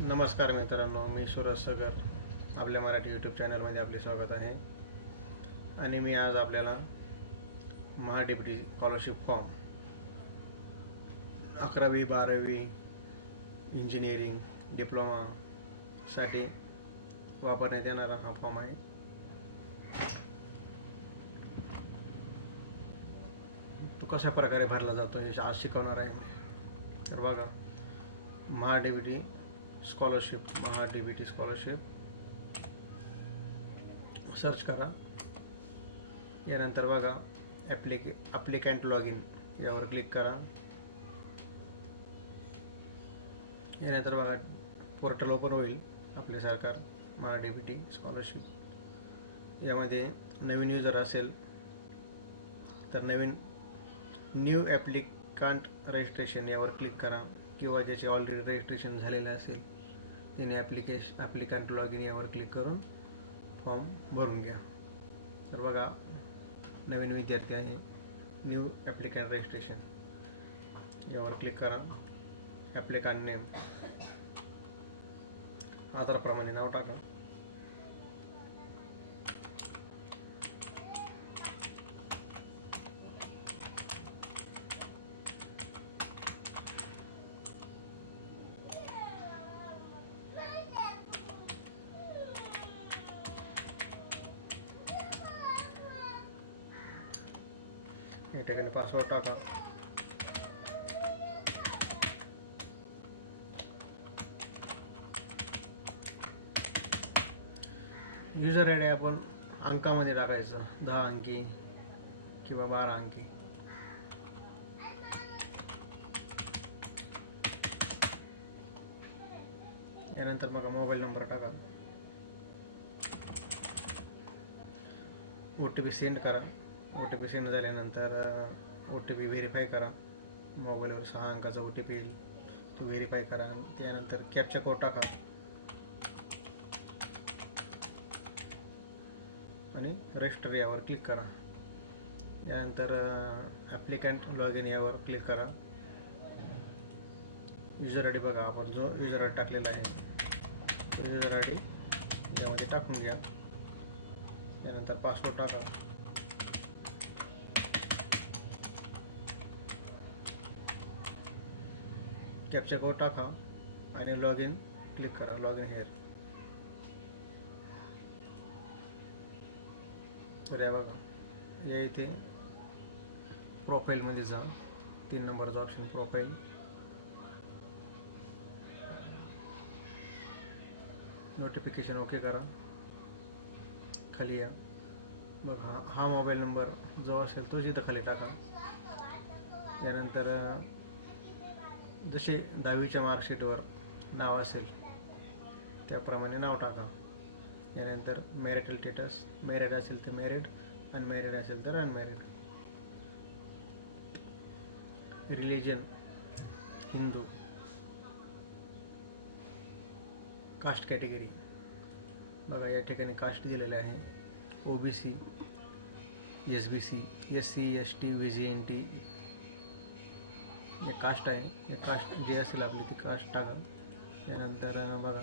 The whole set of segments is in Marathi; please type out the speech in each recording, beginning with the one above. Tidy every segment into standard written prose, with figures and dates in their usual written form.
नमस्कार मित्रांनो, मी सूरज सगर. आपल्या मराठी यूट्यूब चॅनलमध्ये आपले स्वागत आहे. आणि मी आज आपल्याला महाडीबीटी स्कॉलरशिप फॉर्म 11वी 12वी इंजिनिअरिंग डिप्लोमासाठी वापरण्यात येणारा हा फॉर्म आहे. तो कशा प्रकारे भरला जातो हे आज शिकवणार आहे मी. तर बघा, महाडीबीटी स्कॉलरशिप सर्च करा. यानंतर बघा ॲप्लिकंट लॉग इन यावर क्लिक करा. यानंतर बघा पोर्टल ओपन होईल आपले सरकार महाडीबीटी स्कॉलरशिप. यामध्ये नवीन युजर असेल तर न्यू ॲप्लिकंट रजिस्ट्रेशन यावर क्लिक करा, किंवा ज्याचे ऑलरेडी रजिस्ट्रेशन झालेले असेल त्याने ॲप्लिकंट लॉग इन यावर क्लिक करून फॉर्म भरून घ्या. तर बघा, नवीन विद्यार्थी आहे, न्यू ॲप्लिकंट रजिस्ट्रेशन यावर क्लिक करा. ॲप्लिकंट नेम आधारप्रमाणे नाव टाका. या ठिकाणी पासवर्ड टाका. युजर आय डी आपण अंकामध्ये टाकायचं, 10 अंकी किंवा 12 अंकी. यानंतर मग मोबाईल नंबर टाका. OTP सेंड करा. OTP सेंड झाल्यानंतर OTP व्हेरीफाय करा. मोबाईलवर 6 अंकाचा OTP येईल, तो व्हेरीफाय करा. त्यानंतर कॅप्चा कोड टाका आणि रजिस्टर यावर क्लिक करा. यानंतर ॲप्लिकंट लॉग इन यावर क्लिक करा. युजर आय डी बघा, आपण जो युजर आय डी टाकलेला आहे तो युजर आय डी यामध्ये टाकून घ्या. त्यानंतर पासवर्ड टाका. कॅप्चा कोड टाका आणि लॉग इन क्लिक करा. Log in hair. तर या बघा, या इथे प्रोफाईलमध्ये जा. 3 नंबरचा ऑप्शन प्रोफाईल. नोटिफिकेशन ओके करा. खाली या बघा, हा मोबाईल नंबर जो असेल तोच इथं खाली टाका. यानंतर जसे 10वीच्या मार्कशीटवर नाव असेल त्याप्रमाणे नाव टाका. यानंतर मॅरिटल स्टेटस, मॅरिड असेल तर मॅरिड, अनमॅरिड असेल तर unmarried. Religion Hindu. Caste category बघा, या ठिकाणी कास्ट दिलेले आहे. OBC, SBC, SC, ST, VGNT हे कास्ट आहे. हे कास्ट जे असेल आपली ती कास्ट टाका. त्यानंतर बघा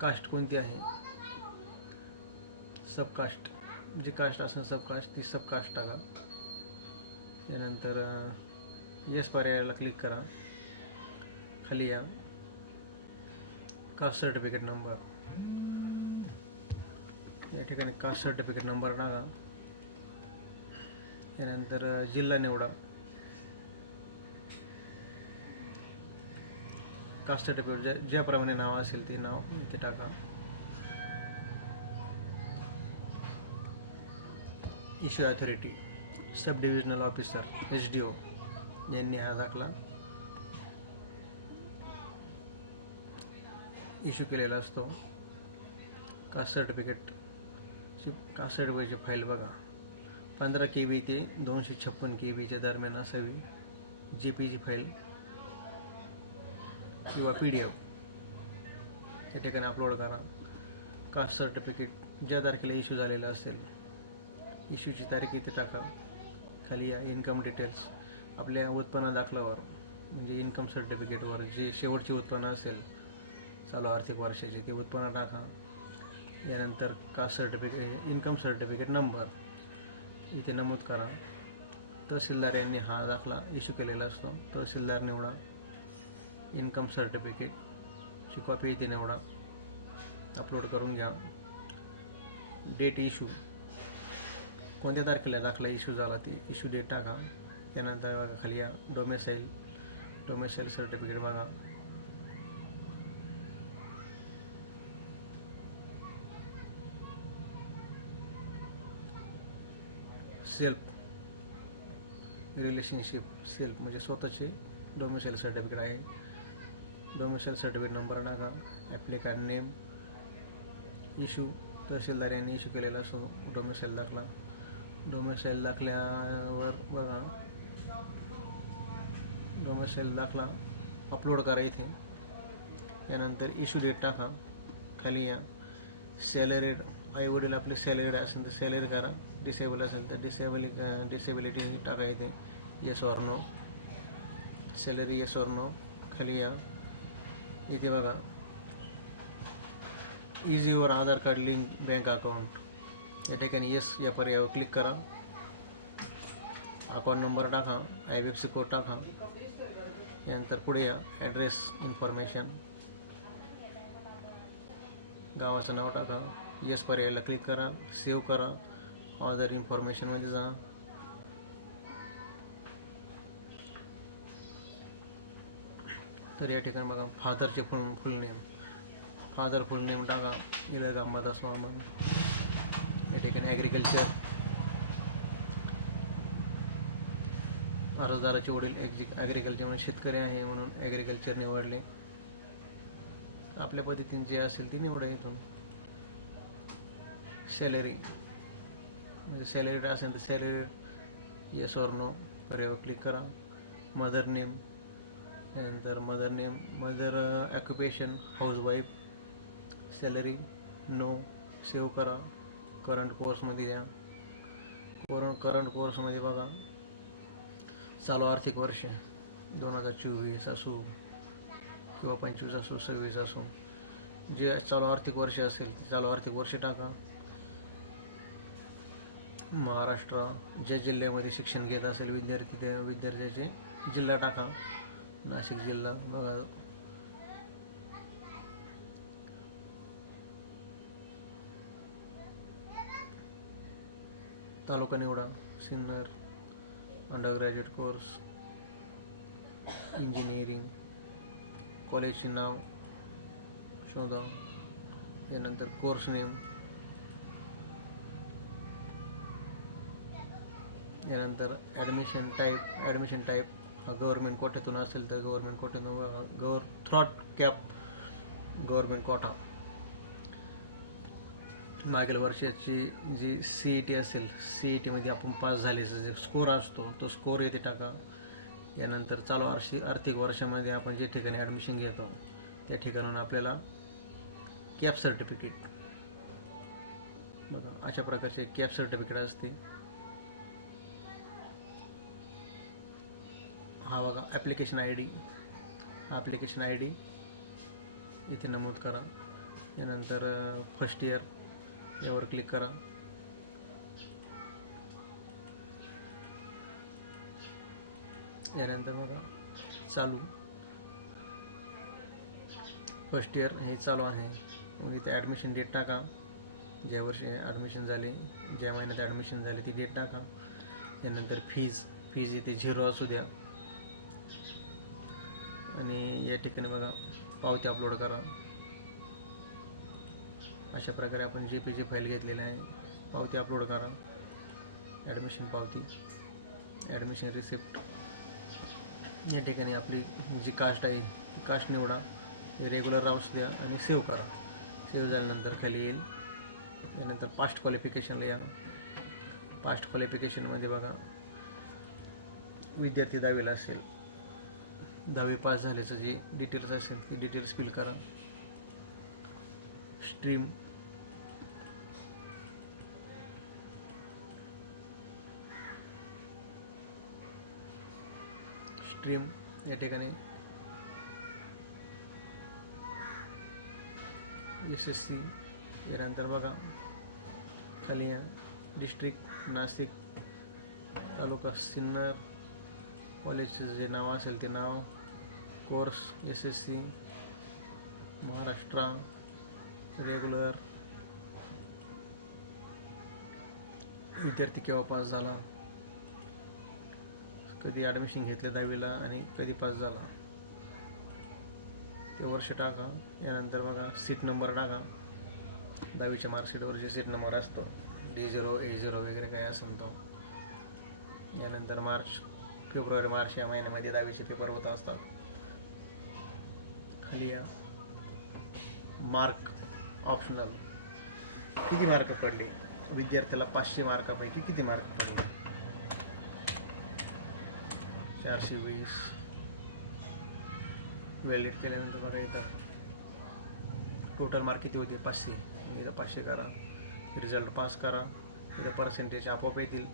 कास्ट कोणती आहे, सबकास्ट. जी कास्ट असेल सबकास्ट ती सबकास्ट टाका. त्यानंतर येस पर्यायाला क्लिक करा. खाली या, कास्ट सर्टिफिकेट नंबर. या ठिकाणी कास्ट सर्टिफिकेट नंबर टाका. त्यानंतर जिल्हा निवडा. कास्ट सर्टिफिकेट ज्याप्रमाणे नाव असेल ते नाव इथे टाका. इश्यू अथॉरिटी सब डिव्हिजनल ऑफिसर SDO यांनी हा दाखला इश्यू केलेला असतो. कास्ट सर्टिफिकेटची फाईल बघा, 15 KB ते 256 KB दरम्यान असावी. JPG फाईल किंवा PDF या ठिकाणी अपलोड करा. कास्ट सर्टिफिकेट ज्या तारखेला इश्यू झालेला असेल इश्यूची तारीख इथे टाका. खाली या इन्कम डिटेल्स. आपल्या उत्पन्न दाखल्यावर म्हणजे इन्कम सर्टिफिकेटवर जे शेवटचे उत्पन्न असेल, चालू आर्थिक वर्षाचे ते उत्पन्न टाका. यानंतर caste certificate, income certificate number इथे नमूद करा. तहसीलदार यांनी हा दाखला इश्यू केलेला असतो. तहसीलदार निवडा. इन्कम सर्टिफिकेटची कॉपी इथे निवडा, अपलोड करून घ्या. डेट इश्यू, कोणत्या तारखेला दाखला इश्यू झाला ती इश्यू डेट टाका. त्यानंतर बघा खाली या डोमेसाईल सर्टिफिकेट बघा. सेल्फ रिलेशनशिप, सेल्फ म्हणजे स्वतःचे डोमेसाईल सर्टिफिकेट आहे. डोमेसाईल सर्टिफिकेट नंबर टाका. ॲप्लिकंट नेम, इश्यू तहसीलदार यांनी इश्यू केलेला असतो डोमेसाईल दाखला. डोमेसाईल दाखल्यावर बघा, डोमेसाईल दाखला अपलोड करा इथे. यानंतर इश्यू डेट टाका. खाली या सॅलरीड, आई वडील आपले सॅलरीड असेल तर सॅलरी करा. डिसेबल असेल तर डिसेबिलिटी टाका इथे. Yes or no, salary yes or no. खाली या इथे बघा, is your Aadhaar card link bank account, या ठिकाणी येस या पर्यायावर क्लिक करा. अकाउंट नंबर टाका, IFSC कोड टाका. यानंतर पुढे या ॲड्रेस इन्फॉर्मेशन, गावाचं नाव टाका. येस पर्यायाला क्लिक करा. सेव्ह करा. अदर इन्फॉर्मेशनमध्ये जा. तर या ठिकाणी बघा फादरचे full name, father full name टाका. इथं गांबादास मामन. या ठिकाणी ॲग्रिकल्चर, अर्जदाराचे वडील ॲग्रिकल्चर म्हणजे शेतकरी आहे म्हणून ॲग्रिकल्चर निवडले. आपल्या पद्धतीने जे असेल ते निवडा इथून. सॅलरी म्हणजे सॅलरी असेल तर सॅलरी येस ऑर नो पर्यायावर क्लिक करा. मदर नेम, त्यानंतर mother occupation housewife, salary no, save करा. करंट कोर्समध्ये द्या. करंट कोर्समध्ये बघा चालू आर्थिक वर्ष 2024 असो किंवा 25 असो 26 असो, जे चालू आर्थिक वर्ष असेल ते चालू आर्थिक वर्ष टाका. महाराष्ट्र, ज्या जिल्ह्यामध्ये शिक्षण घेत असेल विद्यार्थी त्या विद्यार्थ्याचे जिल्हा टाका. नाशिक जिल्हा बघा. तालुका निवडा. Sinnar. Under graduate course, engineering. कॉलेजचे नाव शोधा. यानंतर कोर्स नेम. यानंतर ॲडमिशन टाईप गव्हर्नमेंट कोट्यातून असेल तर गव्हर्नमेंट कोट्यातून थ्रॉट कॅप गव्हर्नमेंट कोटा. मागील वर्षाची जी CET असेल, CETमध्ये आपण पास झाल्याचा जे स्कोर असतो तो स्कोर येथे टाका. यानंतर चालू आर्थिक वर्षामध्ये आपण जे ठिकाणी ॲडमिशन घेतो त्या ठिकाणून आपल्याला कॅप सर्टिफिकेट बघा अशा प्रकारचे कॅप सर्टिफिकेट असते. हा बघा ॲप्लिकेशन आय डी इथे नमूद करा. यानंतर फर्स्ट इयर यावर क्लिक करा. यानंतर बघा चालू फर्स्ट इयर हे चालू आहे. मग इथे ॲडमिशन डेट टाका. ज्या वर्षी ॲडमिशन झाले, ज्या महिन्यात ॲडमिशन झाले ती डेट टाका. त्यानंतर फीज इथे 0 असू द्या. आणि या ठिकाणी बघा पावती अपलोड करा. अशा प्रकारे आपण JPG फाईल घेतलेली आहे. पावती अपलोड करा. ॲडमिशन पावती, ॲडमिशन रिसिप्ट. या ठिकाणी आपली जी कास्ट आहे ती कास्ट निवडा. रेग्युलर राऊट्स द्या आणि सेव्ह करा. सेव्ह झाल्यानंतर खाली येईल. त्यानंतर पास्ट क्वालिफिकेशनला या. पास्ट क्वालिफिकेशनमध्ये बघा विद्यार्थी 10वीला असेल, 10वी पास झाल्याचं जे डिटेल्स असेल ते डिटेल्स फिल करा. स्ट्रीम, या ठिकाणी SSC. यानंतर बघा खाली डिस्ट्रिक्ट नाशिक, तालुका सिन्नर, कॉलेजचं जे नाव असेल ते नाव, कोर्स SSC, महाराष्ट्र, रेग्युलर, विद्यार्थी केव्हा पास झाला, कधी ॲडमिशन घेतले 10वीला आणि कधी पास झाला ते वर्ष टाका. यानंतर बघा सीट नंबर टाका. 10वीच्या मार्कशीटवर जे सीट नंबर असतो D0 A0 वगैरे काय असेल तो. यानंतर फेब्रुवारी मार्च या महिन्यामध्ये 10वीचे पेपर होत असतात. खाली या मार्क ऑप्शनल, किती मार्क पडले विद्यार्थ्याला, 500 मार्कापैकी किती मार्क पडले, 420. व्हॅलिडेट केल्यानंतर बघा इथं टोटल मार्क किती होते, 500. इथं 500 करा, रिझल्ट पास करा. इथं पर्सेंटेज आपोआप येतील.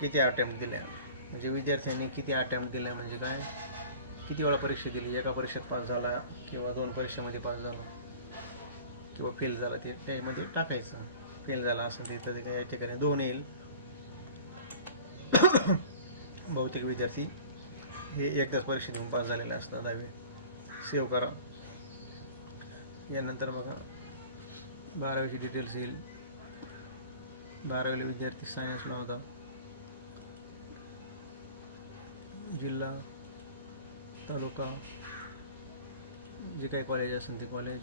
किती अटेम्प्ट दिल्या, म्हणजे विद्यार्थ्यांनी किती अटेम्प्ट दिल्या, म्हणजे काय किती वेळा परीक्षा दिली, एका परीक्षेत पास झाला किंवा 2 परीक्षेमध्ये पास झाला किंवा फेल झाला, ते त्यामध्ये टाकायचं. फेल झाला असेल तर इथं या ठिकाणी 2 येईल. बहुतेक विद्यार्थी हे एकदाच परीक्षा देऊन पास झालेले असतात 10वी. सेव्ह करा. यानंतर बघा 12वीची डिटेल्स येईल. 12वीला विद्यार्थी सायन्सला होता, जिल्हा, तालुका, जे काही कॉलेज असेल ते college,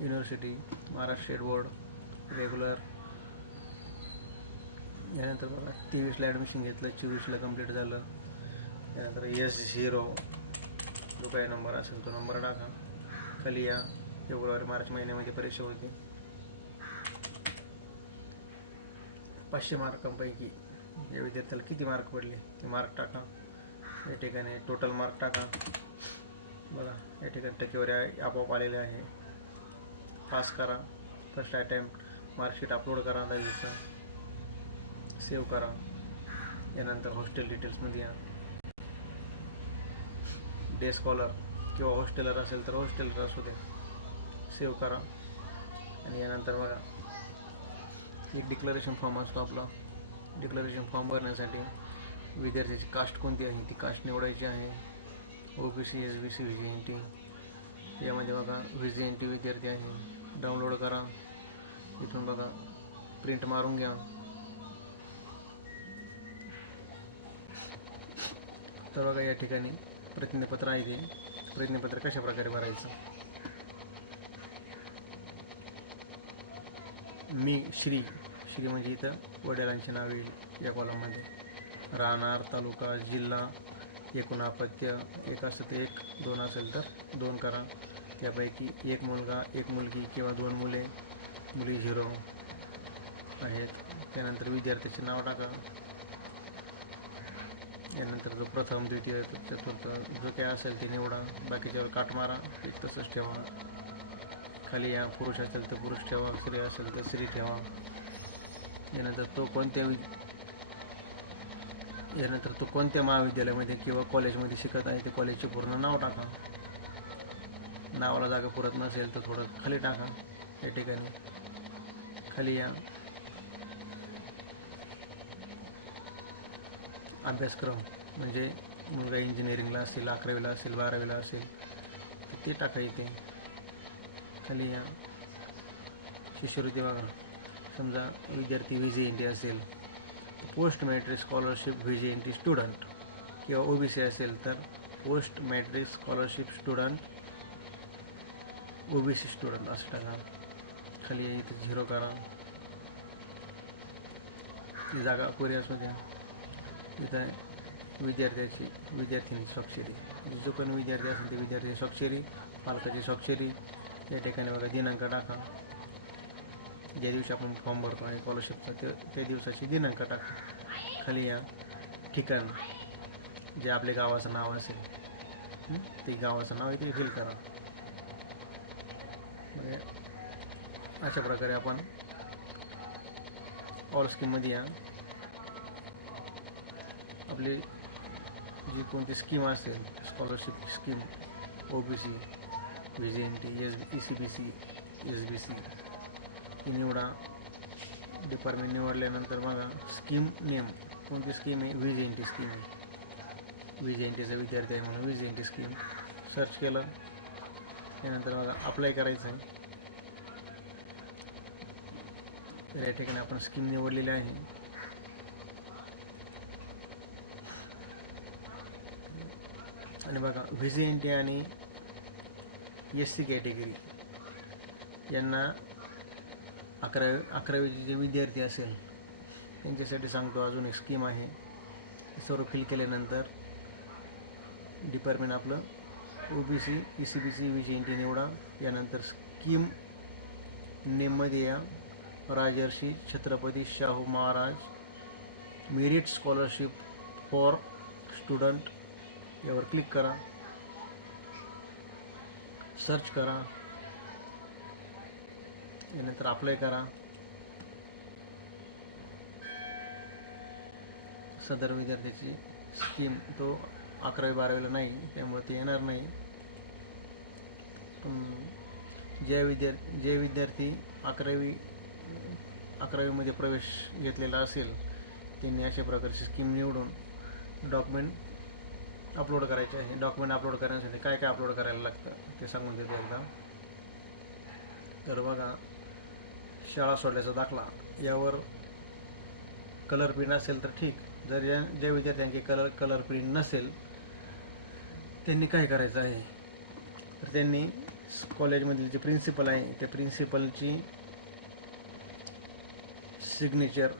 university, Maharashtra state board, regular. यानंतर बघा 23ला ॲडमिशन घेतलं, 24ला कंप्लीट झालं. त्यानंतर S0 जो काही नंबर असेल तो नंबर टाका. खाली या फेब्रुवारी मार्च महिन्यामध्ये परीक्षा होती. 500 मार्कांपैकी या विद्यार्थ्याला किती मार्क पडले ते मार्क टाका. या ठिकाणी टोटल मार्क टाका. बघा या ठिकाणी टक्केवारी आपोआप आलेले आहे. पास करा. फर्स्ट अटेम्प्ट मार्कशीट अपलोड करा 10वीचं, सेव्ह करा. यानंतर हॉस्टेल डिटेल्समध्ये या. डे स्कॉलर किंवा हॉस्टेलर असेल तर हॉस्टेलर असू दे, सेव्ह करा. आणि यानंतर बघा एक डिक्लरेशन फॉर्म असतो आपला. डिक्लरेशन फॉर्म भरण्यासाठी विद्यार्थ्याची कास्ट कोणती आहे ती कास्ट निवडायची आहे. OBC, SBC, VJNT. यामध्ये बघा VJNT विद्यार्थी आहे. डाउनलोड करा. इथून बघा प्रिंट मारून घ्या. तर बघा या ठिकाणी प्रतिज्ञापत्र आहे. ते प्रतिज्ञापत्र कशा प्रकारे भरायचं. मी श्री म्हणजे इथं वडिलांचे नाव येईल या कॉलममध्ये. राहणार, तालुका, जिल्हा, एकूण अपत्य 1 असेल तर 1, 2 असेल तर 2 करा. त्यापैकी 1 मुलगा, 1 मुलगी किंवा 2 मुले, मुली 0 आहेत. त्यानंतर विद्यार्थ्याचे नाव टाका. यानंतर जो प्रथम, द्वितीय, चतुर्थ जो काय असेल ते निवडा. बाकीच्यावर काट मारा, ते तसंच ठेवा. खाली या पुरुष असेल तर पुरुष ठेवा, स्त्री असेल तर स्त्री ठेवा. यानंतर तो कोणत्या महाविद्यालयामध्ये किंवा कॉलेजमध्ये शिकत आहे ते कॉलेजचे पूर्ण नाव टाका. नावाला जागा पुरत नसेल तर थोडं खाली टाका. या ठिकाणी खाली या अभ्यासक्रम, म्हणजे मुलगा इंजिनिअरिंगला असेल, 11वीला असेल, 12वीला असेल तर ते टाका इथे. खाली या शिष्यवृत्ती बघा. समजा विद्यार्थी VJNT असेल post matric scholarship VJNT student, किंवा OBC असेल तर post matric scholarship student OBC student असं टाका. खाली इथे 0 करा. ती जागा पुरी असू द्या. इथं विद्यार्थ्यांची स्वाक्षरी, जो कोणी विद्यार्थी असेल ते विद्यार्थी स्वाक्षरी, पालकाची स्वाक्षरी. या ठिकाणी बघा दिनांक टाका. ज्या दिवशी आपण फॉर्म भरतो आहे स्कॉलरशिपचा त्या दिवसाची दिनांक टाका. खाली या ठिकाण, जे आपल्या गावाचं नाव असेल ते गावाचं नाव इथे फिल करा. अशा प्रकारे आपण ऑल स्कीममध्ये या आपली जी कोणती स्कीम असेल scholarship scheme OBC, VJNT, ECBC, SBC ही निवडा. डिपार्टमेंट निवडल्यानंतर बघा स्कीम नेम, कोणती स्कीम आहे? VJNT स्कीम आहे. VJNTचा विद्यार्थी आहे म्हणून VJNT स्कीम सर्च केलं. त्यानंतर बघा अप्लाय करायचं आहे. तर या ठिकाणी आपण स्कीम निवडलेली आहे. आणि बघा VJNT आणि SC कॅटेगरी यांना 11वीचे जे विद्यार्थी असेल त्यांच्यासाठी सांगतो अजून एक स्कीम आहे. सर्व फिल केल्यानंतर डिपार्टमेंट आपलं OBC, ECBC, VJNT निवडा. यानंतर स्कीम नेममध्ये या Rajarshi Chhatrapati Shahu Maharaj merit scholarship for student यावर क्लिक करा. सर्च करा. यानंतर अप्लाय करा. सदर विद्यार्थ्याची स्कीम तो 11वी-12वीला नाही, त्यामुळे ते येणार नाही. जे विद्यार्थी 11वीमध्ये प्रवेश घेतलेला असेल त्यांनी अशा प्रकारची स्कीम निवडून डॉक्युमेंट अपलोड करायचे आहे. डॉक्युमेंट अपलोड करण्यासाठी काय काय अपलोड करायला लागतं ते सांगून देतो एकदा. तर बघा शाळा सोडल्याचा दाखला यावर कलर प्रिंट असेल तर ठीक. जर ज्या विद्यार्थ्यांची कलर प्रिंट नसेल त्यांनी काय करायचं आहे तर त्यांनी कॉलेजमधील जे प्रिन्सिपल आहे त्या प्रिन्सिपलची सिग्नेचर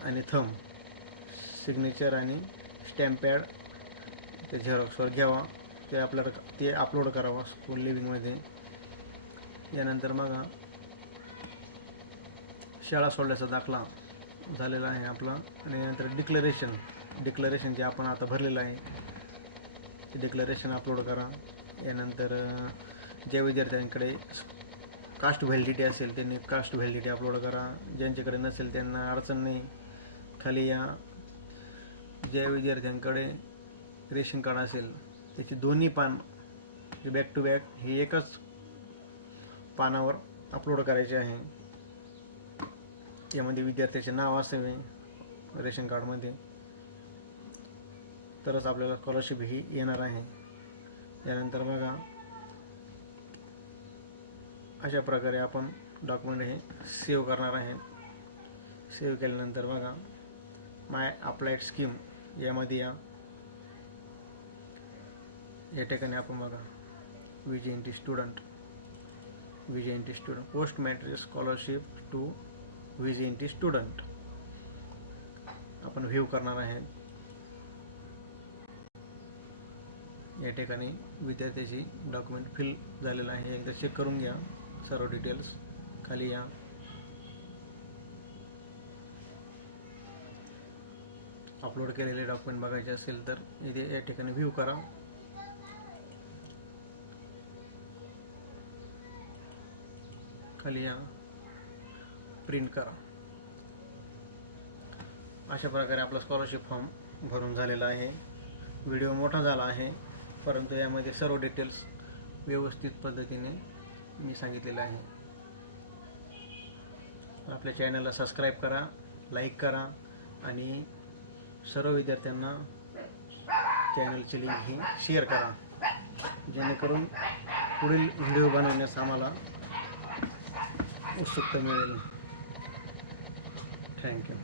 आणि स्टॅम्प पॅड ते झेरॉक्सवर घ्यावा. ते अपलोड करावा स्कूल लिव्हिंगमध्ये. यानंतर मग शाळा सोडल्याचा दाखला झालेला आहे आपला. आणि नंतर डिक्लरेशन जे आपण आता भरलेलं आहे ते डिक्लरेशन अपलोड करा. यानंतर ज्या विद्यार्थ्यांकडे कास्ट व्हॅलिडिटी असेल त्यांनी कास्ट व्हॅलिडिटी अपलोड करा. ज्यांच्याकडे नसेल त्यांना अडचण नाही. खाली या ज्या विद्यार्थ्यांकडे रेशन कार्ड असेल त्याची दोन्ही पान जे बॅक टू बॅक हे एकच पानावर अपलोड करायचे आहे. यामध्ये विद्यार्थ्याचे नाव असावे रेशन कार्डमध्ये, तरच आपल्याला स्कॉलरशिप ही येणार आहे. यानंतर बघा अशा प्रकारे आपण डॉक्युमेंट हे सेव्ह करणार आहे. सेव्ह केल्यानंतर बघा माय अप्लाइड स्कीम यामध्ये या ठिकाणी आपण बघा VJNT student post matric scholarship to VJNT student आपण व्ह्यू करणार आहे. या ठिकाणी विद्यार्थ्याची डॉक्युमेंट फिल झालेलं आहे. एकदा चेक करून घ्या सर्व डिटेल्स. खाली या अपलोड केलेले डॉक्युमेंट बघायचे असेल तर इथे या ठिकाणी व्ह्यू करा. खाली या प्रिंट करा. अशा प्रकारे आपला स्कॉलरशिप फॉर्म भरून झालेला आहे. व्हिडिओ मोठा झाला आहे परंतु यामध्ये सर्व डिटेल्स व्यवस्थित पद्धतीने मी सांगितलेलं आहे. आपल्या चॅनलला सबस्क्राईब करा, लाईक करा आणि सर्व विद्यार्थ्यांना चॅनलची लिंक ही शेअर करा जेणेकरून पुढील व्हिडिओ बनवण्यास आम्हाला उत्सुकता मिळेल. थँक्यू.